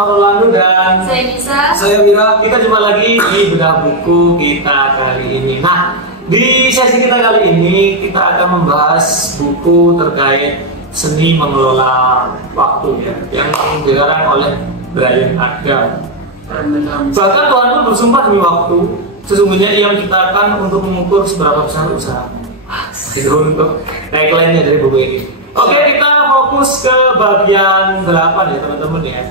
Orlando dan saya Nisa. Saya Wira. Kita jumpa lagi di bedah buku kita kali ini. Nah, di sesi kita kali ini kita akan membahas buku terkait seni mengelola waktu ya, yang dikarang oleh Bryan Adam. Bahkan Tuhan pun bersumpah demi waktu, sesungguhnya ia menciptakan untuk mengukur seberapa besar usaha. Itu untuk tagline-nya dari buku ini. Oke, kita fokus ke bagian 8 ya teman-teman ya.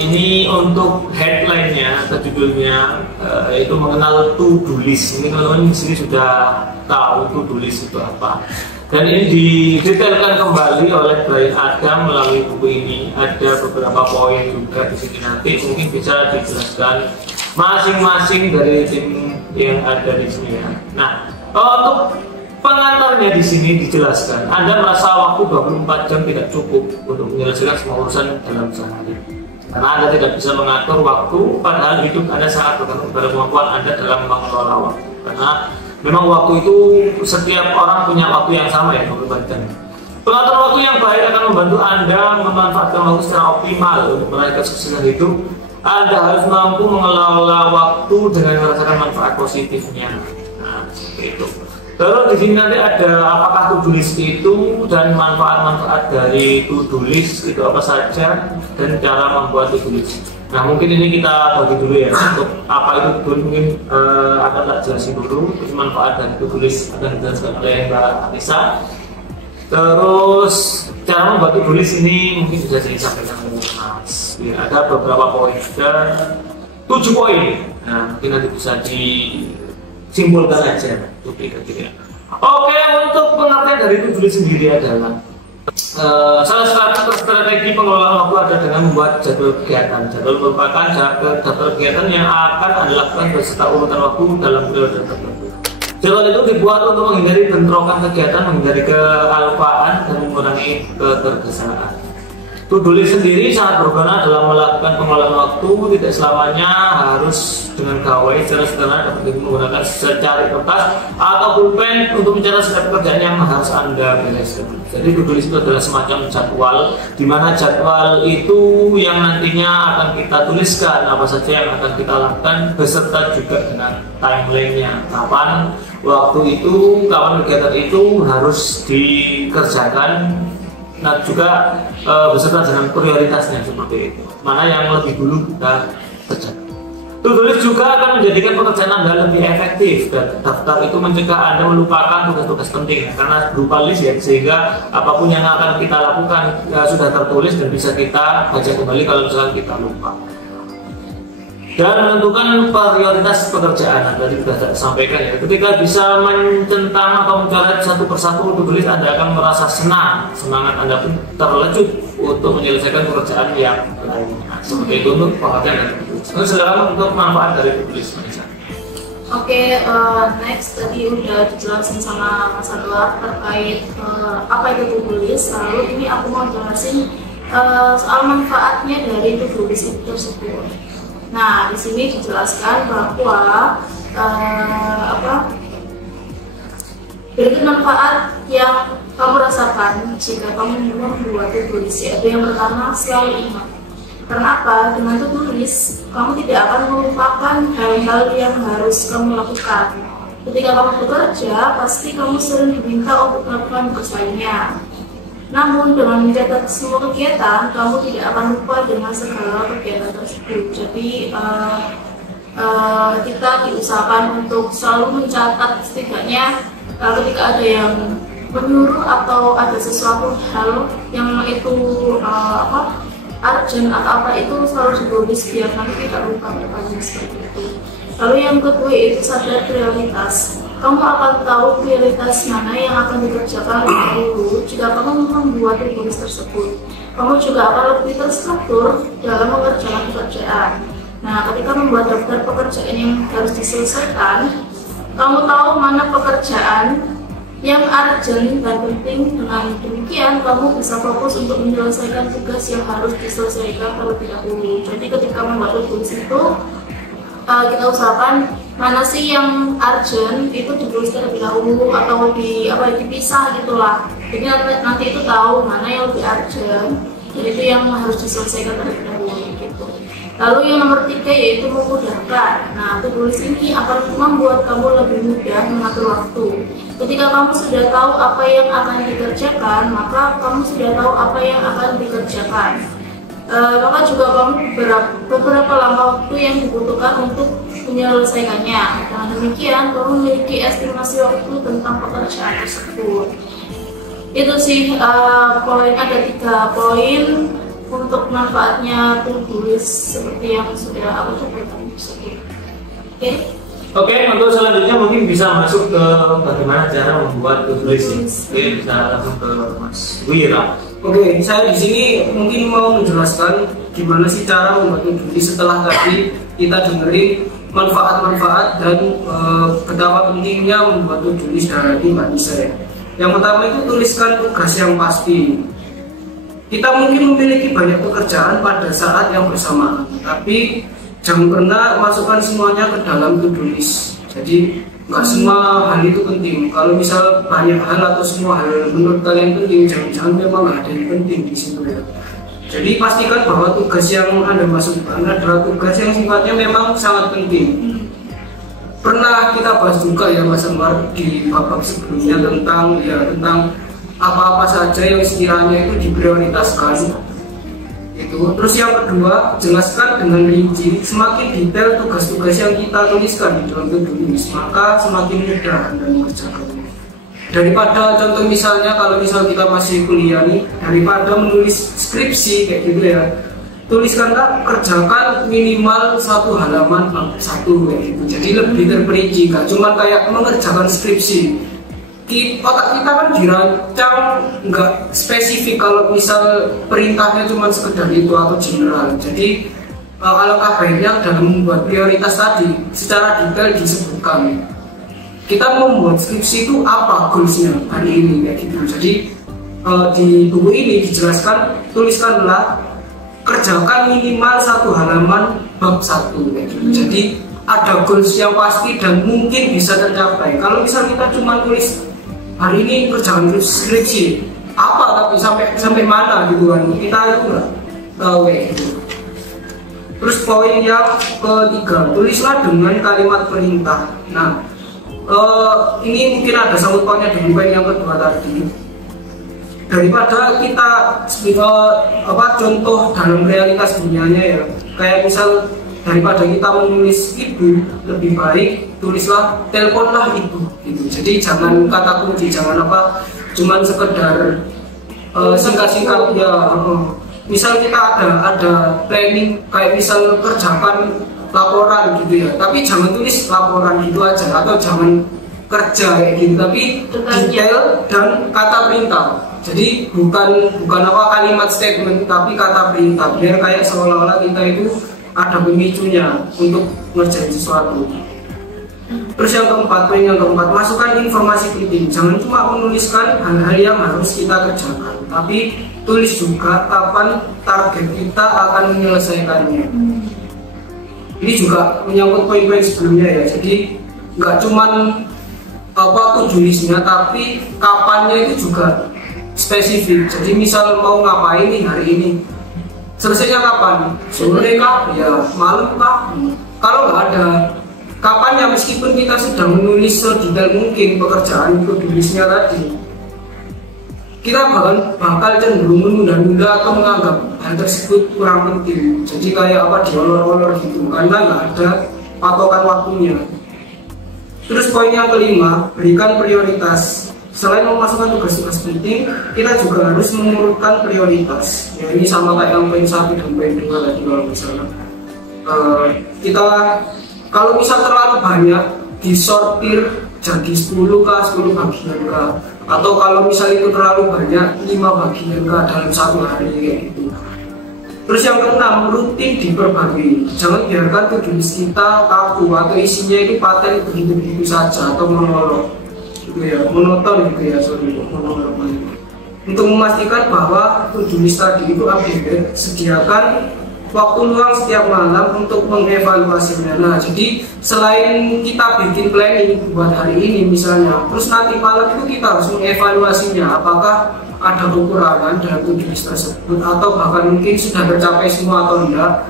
Ini untuk headline-nya atau judulnya yaitu mengenal to-do list. Ini teman-teman di sini sudah tahu to-do list itu apa. Dan ini didetailkan kembali oleh Bryan Adam melalui buku ini. Ada beberapa poin juga di sini, nanti mungkin bisa dijelaskan masing-masing dari tim yang ada di sini ya. Nah, untuk pengantarnya di sini dijelaskan, Anda merasa waktu 24 jam tidak cukup untuk menyelesaikan semua urusan dalam sehari. Karena Anda tidak bisa mengatur waktu, padahal hidup Anda sangat bergantung pada kemampuan Anda dalam mengelola waktu. Karena memang waktu itu setiap orang punya waktu yang sama ya, 24 jam. Pengatur waktu yang baik akan membantu Anda memanfaatkan waktu secara optimal untuk meraih kesuksesan hidup. Anda harus mampu mengelola waktu dengan merasakan manfaat positifnya. Nah, seperti itu. Terus di sini nanti ada apakah to-do list itu dan manfaat-manfaat dari to-do list itu apa saja dan cara membuat to-do list. Nah, mungkin ini kita bagi dulu ya, untuk apa itu to-do list mungkin akan tak jelasin dulu. Terus manfaat dari to-do list akan dijelaskan oleh Mbak Anissa. Terus cara membuat to-do list ini mungkin sudah saya sampaikan ke Mas. Ya, ada beberapa poin, ada 7 poin. Nah, mungkin nanti bisa simpulkan aja kira-kira. Oke, untuk pengertian dari to-do list sendiri adalah salah satu strategi pengelolaan waktu ada dengan membuat jadwal kegiatan. Jadwal merupakan jadwal kegiatan yang akan Anda lakukan beserta urutan waktu dalam periode tertentu. Jadwal itu dibuat untuk menghindari bentrokan kegiatan, menghindari kealpaan, dan mengurangi ketergesaan. To-do list sendiri sangat berguna dalam melakukan pengelolaan waktu. Tidak selamanya harus dengan gawai. Secara sederhana dapat menggunakan secari kertas atau pulpen untuk mencatat setiap pekerjaan yang harus Anda bereskan. Jadi to-do list itu adalah semacam jadwal, di mana jadwal itu yang nantinya akan kita tuliskan apa saja yang akan kita lakukan beserta juga dengan timeline-nya. Kapan waktu itu, kapan kegiatan itu harus dikerjakan. Nah, juga beserta dengan prioritasnya seperti itu. Mana yang lebih dulu kita kerjakan. To-do list juga akan menjadikan pekerjaan Anda lebih efektif, dan daftar itu mencegah Anda melupakan tugas-tugas penting karena berupa list ya, sehingga apapun yang akan kita lakukan sudah tertulis dan bisa kita baca kembali kalau misalkan kita lupa. Dan menentukan prioritas pekerjaan. Tadi sudah saya sampaikan ya, ketika bisa mencentang atau mencoret satu persatu to-do list, Anda akan merasa senang, semangat Anda pun terlecut untuk menyelesaikan pekerjaan yang lainnya. Seperti itu untuk pengertian dari to-do list. Silakan untuk manfaat dari to-do list. Oke, next tadi udah dijelasin sama Mas Anwar terkait apa itu to-do list. Lalu ini aku mau jelasin soal manfaatnya dari to-do list itu tersebut. Nah, di sini dijelaskan bahwa berikut manfaat yang kamu rasakan jika kamu membuat to-do list. Yaitu yang pertama, selalu ingat. Kenapa? Dengan to-do list, kamu tidak akan melupakan hal-hal yang harus kamu lakukan. Ketika kamu bekerja, pasti kamu sering diminta untuk melakukan tugas lainnya. Namun dengan mencatat semua kegiatan, kamu tidak akan lupa dengan segala kegiatan tersebut. Jadi kita diusahakan untuk selalu mencatat, setidaknya ketika ada yang menyuruh atau ada sesuatu hal yang itu urgent atau apa, itu selalu ditulis biar nanti tidak lupa depannya seperti itu. Lalu yang kedua itu sadar prioritas. Kamu akan tahu prioritas mana yang akan dikerjakan lebih dahulu jika kamu membuat to-do list tersebut. Kamu juga akan lebih terstruktur dalam mengerjakan pekerjaan. Nah, ketika membuat daftar pekerjaan yang harus diselesaikan, kamu tahu mana pekerjaan yang urgent dan penting. Dengan demikian, kamu bisa fokus untuk menyelesaikan tugas yang harus diselesaikan terlebih dahulu. Jadi ketika membuat to-do list itu, kita usahakan mana sih yang urgent itu ditulis terlebih dahulu atau dipisah gitulah. Jadi nanti itu tahu mana yang lebih urgent dan itu yang harus diselesaikan terlebih dahulu. Lalu yang nomor 3 yaitu memudahkan. Nah, to-do list ini akan membuat kamu lebih mudah mengatur waktu. Ketika kamu sudah tahu apa yang akan dikerjakan, maka kamu sudah tahu apa yang akan dikerjakan. Maka juga kamu beberapa lama waktu yang dibutuhkan untuk menyelesaikannya. Dengan demikian, kamu memiliki estimasi waktu tentang pekerjaan tersebut. Itu sih poin, ada 3 poin untuk manfaatnya to-do list seperti yang sudah aku coba tadi. Oke, untuk selanjutnya mungkin bisa masuk ke bagaimana cara membuat to-do list. Oke, bisa langsung ke Mas Wira. Oke, saya di sini mungkin mau menjelaskan gimana sih cara membuat to-do list setelah tadi kita dengerin manfaat-manfaat dan betapa pentingnya membuat to-do list dari Mbak Nisa ya. Yang pertama itu tuliskan tugas yang pasti. Kita mungkin memiliki banyak pekerjaan pada saat yang bersamaan, tapi jangan pernah masukkan semuanya ke dalam to-do list. Jadi nggak semua hal itu penting. Kalau misal banyak hal atau semua hal menurut kalian penting, jangan-jangan memang nggak ada yang penting di situ ya. Jadi pastikan bahwa tugas yang Anda masukkan adalah tugas yang sifatnya memang sangat penting. Pernah kita bahas juga ya Mas Anwar di babak sebelumnya tentang apa-apa saja yang sekiranya itu diprioritaskan itu. Terus yang kedua, jelaskan dengan rinci. Semakin detail tugas-tugas yang kita tuliskan di dalam to-do list, maka semakin mudah Anda mengerjakannya. Daripada contoh misalnya kalau misal kita masih kuliah nih, daripada menulis skripsi kayak gitu ya, tuliskanlah kerjakan minimal 1 halaman bab 1 kayak gitu. Jadi lebih terperinci, gak cuma kayak mengerjakan skripsi. Otak kita kan dirancang nggak spesifik kalau misal perintahnya cuma sekedar itu atau general. Jadi alangkah baiknya dalam membuat prioritas tadi secara detail disebutkan kita membuat skripsi itu apa goalsnya hari ini kayak gitu. Jadi di buku ini dijelaskan, tuliskanlah kerjakan minimal 1 halaman bab 1 kayak gitu. Jadi ada goals yang pasti dan mungkin bisa tercapai. Kalau misal kita cuma tulis hari ini kerjaan skripsi apa tapi sampai mana gitu kan, kita itu nggak tahu gitu. Terus poin yang ketiga, tulislah dengan kalimat perintah. Nah ini mungkin ada sangkut pautnya dengan poin yang kedua tadi. Daripada kita contoh dalam realitas dunianya ya, kayak misal daripada kita menulis ibu, lebih baik tulislah teleponlah ibu gitu. Jadi jangan kata kunci, jangan cuman sekedar singkat-singkat ya. Misal kita ada planning kayak misal kerjakan laporan gitu ya, tapi jangan tulis laporan gitu aja, atau jangan kerja kayak gitu, tapi detail dan kata perintah. Jadi bukan kalimat statement, tapi kata perintah, biar kayak seolah-olah kita itu ada pemicunya untuk ngerjain sesuatu. Terus yang keempat, poin yang keempat, masukkan informasi penting. Jangan cuma menuliskan hal-hal yang harus kita kerjakan, tapi tulis juga kapan target kita akan menyelesaikannya. Ini juga menyangkut poin-poin sebelumnya ya. Jadi nggak cuman to-do listnya, tapi kapannya itu juga spesifik. Jadi misal mau ngapain nih hari ini, selesainya kapan? Sore kah? Ya malam kah? Kalau nggak ada kapannya, meskipun kita sudah menulis sedetail mungkin pekerjaan to-do listnya tadi, kita bakal cenderung menunda-nunda atau menganggap hal tersebut kurang penting. Jadi kayak diolor-olor gitu, karena nggak ada patokan waktunya. Terus poin yang kelima, berikan prioritas. Selain memasukkan tugas-tugas penting, kita juga harus mengurutkan prioritas. Ya, ini sama kayak yang poin 1 dan poin 2 tadi. Kalau misalnya kalau misal terlalu banyak, disortir jadi 10 kah, 10 bagian kah, atau kalau misal itu terlalu banyak, 5 bagian kah dalam 1 hari kayak gitu. Terus yang keenam, rutin diperbarui. Jangan biarkan to-do list kita kaku atau isinya itu paten begitu-begitu saja atau monolog gitu ya, monoton gitu ya, monolog. Untuk memastikan bahwa to-do list tadi itu updated, sediakan waktu luang setiap malam untuk mengevaluasinya. Nah, jadi selain kita bikin planning buat hari ini misalnya, terus nanti malam itu kita harus mengevaluasinya, apakah ada kekurangan dalam to-do list tersebut, atau bahkan mungkin sudah tercapai semua atau enggak.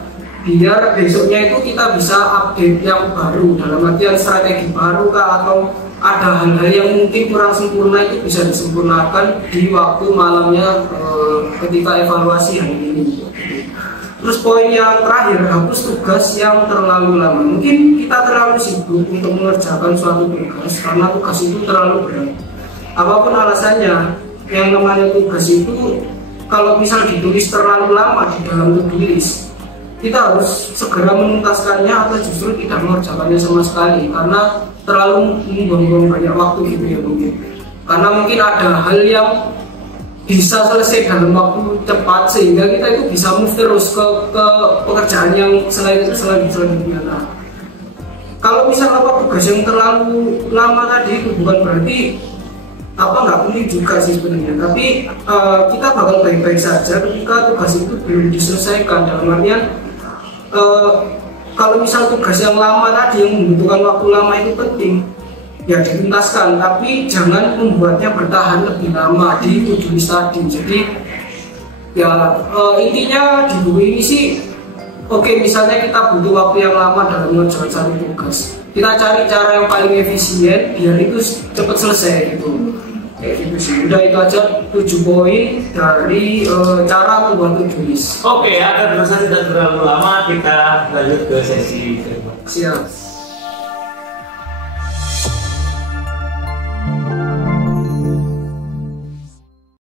biar besoknya itu kita bisa update yang baru, dalam artian strategi baru kah, atau ada hal-hal yang mungkin kurang sempurna itu bisa disempurnakan di waktu malamnya ketika evaluasi hari ini. Terus poin yang terakhir, hapus tugas yang terlalu lama. Mungkin kita terlalu sibuk untuk mengerjakan suatu tugas karena tugas itu terlalu berat. Apapun alasannya, yang namanya tugas itu kalau misal ditulis terlalu lama di dalam to-do list, kita harus segera menuntaskannya atau justru tidak mengerjakannya sama sekali karena terlalu membuang-buang banyak waktu gitu ya mungkin. Karena mungkin ada hal yang bisa selesai dalam waktu cepat sehingga kita itu bisa move terus ke pekerjaan yang selanjutnya. Nah, kalau misal tugas yang terlalu lama tadi itu bukan berarti nggak penting juga sih sebenarnya, tapi kita bakal baik-baik saja ketika tugas itu belum diselesaikan. Dalam artian kalau misal tugas yang lama tadi yang membutuhkan waktu lama itu penting, ya dituntaskan, tapi jangan membuatnya bertahan lebih lama di to-do list tadi. Jadi ya intinya di buku ini sih, oke, misalnya kita butuh waktu yang lama dalam mengerjakan satu tugas, kita cari cara yang paling efisien biar itu cepat selesai gitu. Kayak gitu sih. Udah itu aja 7 poin dari cara membuat to-do list. Oke, agar durasi tidak terlalu lama, kita lanjut ke sesi kedua. Siap.